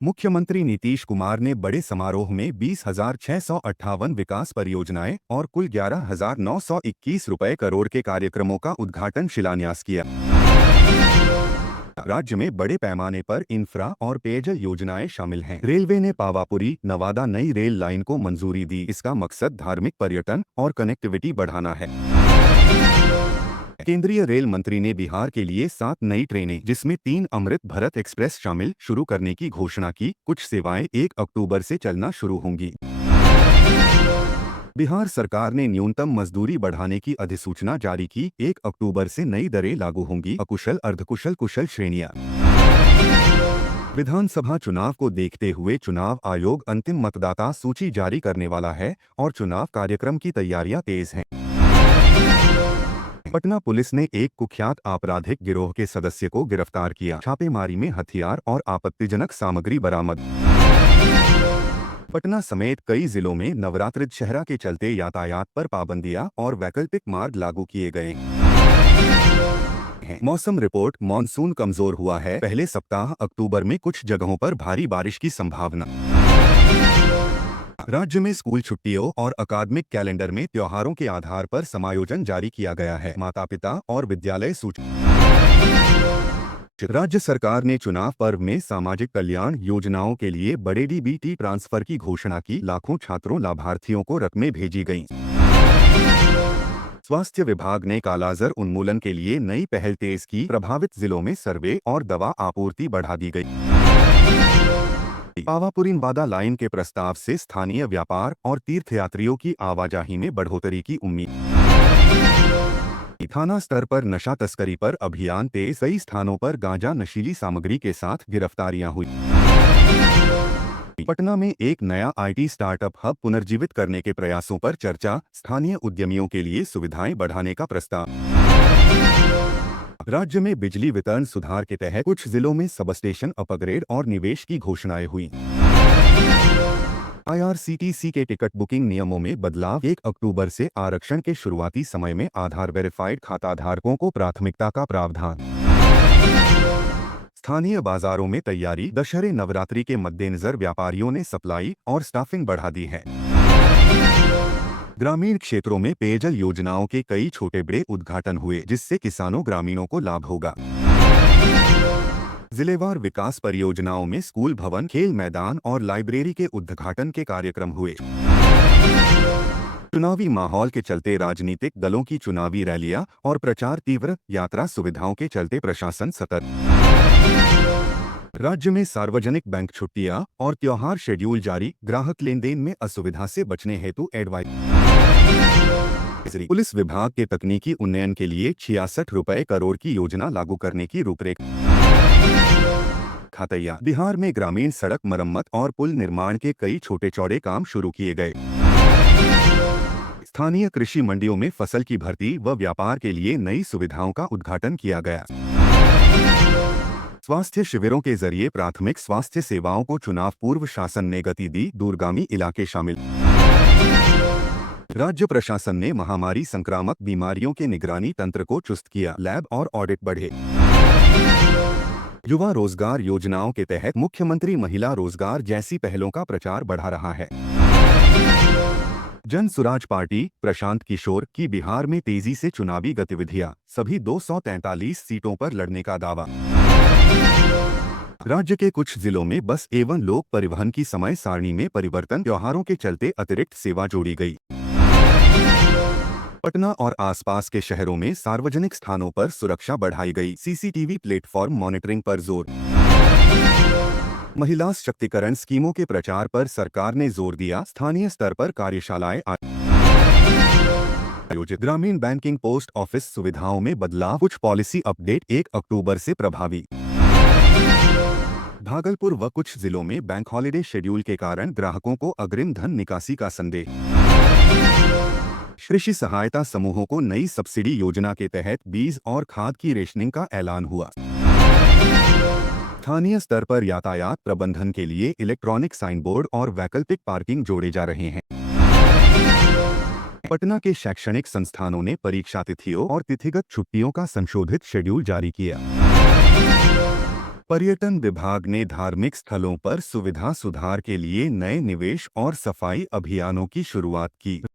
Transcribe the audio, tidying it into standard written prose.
मुख्यमंत्री नीतीश कुमार ने बड़े समारोह में 20,658 विकास परियोजनाएं और कुल 11,921 रुपए करोड़ के कार्यक्रमों का उद्घाटन शिलान्यास किया। राज्य में बड़े पैमाने पर इंफ्रा और पेयजल योजनाएं शामिल हैं। रेलवे ने पावापुरी नवादा नई रेल लाइन को मंजूरी दी। इसका मकसद धार्मिक पर्यटन और कनेक्टिविटी बढ़ाना है। केंद्रीय रेल मंत्री ने बिहार के लिए 7 नई ट्रेनें, जिसमें 3 अमृत भारत एक्सप्रेस शामिल, शुरू करने की घोषणा की। कुछ सेवाएं 1 अक्टूबर से चलना शुरू होंगी। बिहार सरकार ने न्यूनतम मजदूरी बढ़ाने की अधिसूचना जारी की। 1 अक्टूबर से नई दरें लागू होंगी। अकुशल, अर्धकुशल, कुशल श्रेणियां। विधानसभा चुनाव को देखते हुए चुनाव आयोग अंतिम मतदाता सूची जारी करने वाला है और चुनाव कार्यक्रम की तैयारियां तेज हैं। पटना पुलिस ने एक कुख्यात आपराधिक गिरोह के सदस्य को गिरफ्तार किया। छापेमारी में हथियार और आपत्तिजनक सामग्री बरामद। पटना समेत कई जिलों में नवरात्रि दशहरा के चलते यातायात पर पाबंदियां और वैकल्पिक मार्ग लागू किए गए हैं। मौसम रिपोर्ट। मॉनसून कमजोर हुआ है। पहले सप्ताह अक्टूबर में कुछ जगहों पर भारी बारिश की संभावना। राज्य में स्कूल छुट्टियों और अकादमिक कैलेंडर में त्योहारों के आधार पर समायोजन जारी किया गया है। माता पिता और विद्यालय राज्य सरकार ने चुनाव पर्व में सामाजिक कल्याण योजनाओं के लिए बड़े डीबीटी ट्रांसफर की घोषणा की। लाखों छात्रों लाभार्थियों को रकमें भेजी गईं। स्वास्थ्य विभाग ने कालाजार उन्मूलन के लिए नई पहल तेज की। प्रभावित जिलों में सर्वे और दवा आपूर्ति बढ़ा दी गई। पावापुरी नवादा लाइन के प्रस्ताव से स्थानीय व्यापार और तीर्थयात्रियों की आवाजाही में बढ़ोतरी की उम्मीद। थाना स्तर पर नशा तस्करी पर अभियान तेज। कई स्थानों पर गांजा नशीली सामग्री के साथ गिरफ्तारियां हुई। पटना में एक नया आईटी स्टार्टअप हब पुनर्जीवित करने के प्रयासों पर चर्चा। स्थानीय उद्यमियों के लिए सुविधाएं बढ़ाने का प्रस्ताव। राज्य में बिजली वितरण सुधार के तहत कुछ जिलों में सबस्टेशन अपग्रेड और निवेश की घोषणाएं हुई। आईआरसीटीसी के टिकट बुकिंग नियमों में बदलाव। 1 अक्टूबर से आरक्षण के शुरुआती समय में आधार वेरिफाइड खाताधारकों को प्राथमिकता का प्रावधान। स्थानीय बाजारों में तैयारी। दशहरे नवरात्रि के मद्देनजर व्यापारियों ने सप्लाई और स्टाफिंग बढ़ा दी है। ग्रामीण क्षेत्रों में पेयजल योजनाओं के कई छोटे बड़े उद्घाटन हुए, जिससे ग्रामीणों को लाभ होगा। जिलेवार विकास परियोजनाओं में स्कूल भवन, खेल मैदान और लाइब्रेरी के उद्घाटन के कार्यक्रम हुए। चुनावी माहौल के चलते राजनीतिक दलों की चुनावी रैलियां और प्रचार तीव्र। यात्रा सुविधाओं के चलते प्रशासन सतर्क। राज्य में सार्वजनिक बैंक छुट्टियां और त्योहार शेड्यूल जारी। ग्राहक लेन देन में असुविधा से बचने हेतु एडवाइजरी। पुलिस विभाग के तकनीकी उन्नयन के लिए 66 रुपए करोड़ की योजना लागू करने की रूपरेखा तैयार। बिहार में ग्रामीण सड़क मरम्मत और पुल निर्माण के कई छोटे चौड़े काम शुरू किए गए। स्थानीय कृषि मंडियों में फसल की भर्ती व व्यापार के लिए नई सुविधाओं का उद्घाटन किया गया। स्वास्थ्य शिविरों के जरिए प्राथमिक स्वास्थ्य सेवाओं को चुनाव पूर्व शासन ने गति दी। दूरगामी इलाके शामिल। राज्य प्रशासन ने महामारी संक्रामक बीमारियों के निगरानी तंत्र को चुस्त किया। लैब और ऑडिट बढ़े। युवा रोजगार योजनाओं के तहत मुख्यमंत्री महिला रोजगार जैसी पहलों का प्रचार बढ़ा रहा है। जन सुराज पार्टी प्रशांत किशोर की बिहार में तेजी से चुनावी गतिविधियां। सभी 243 सीटों पर लड़ने का दावा। राज्य के कुछ जिलों में बस एवं लोक परिवहन की समय सारणी में परिवर्तन। त्योहारों के चलते अतिरिक्त सेवा जोड़ी गई। पटना और आसपास के शहरों में सार्वजनिक स्थानों पर सुरक्षा बढ़ाई गई। सीसीटीवी प्लेटफॉर्म मॉनिटरिंग पर जोर। महिला सशक्तिकरण स्कीमों के प्रचार पर सरकार ने जोर दिया। स्थानीय स्तर पर कार्यशालाएं आयोजित। ग्रामीण बैंकिंग पोस्ट ऑफिस सुविधाओं में बदलाव। कुछ पॉलिसी अपडेट 1 अक्टूबर से प्रभावी। भागलपुर व कुछ जिलों में बैंक हॉलिडे शेड्यूल के कारण ग्राहकों को अग्रिम धन निकासी का संदेश। कृषि सहायता समूहों को नई सब्सिडी योजना के तहत बीज और खाद की रेशनिंग का ऐलान हुआ। स्थानीय स्तर पर यातायात प्रबंधन के लिए इलेक्ट्रॉनिक साइन बोर्ड और वैकल्पिक पार्किंग जोड़े जा रहे हैं। पटना के शैक्षणिक संस्थानों ने परीक्षा तिथियों और तिथिगत छुट्टियों का संशोधित शेड्यूल जारी किया। पर्यटन विभाग ने धार्मिक स्थलों पर सुविधा सुधार के लिए नए निवेश और सफाई अभियानों की शुरुआत की।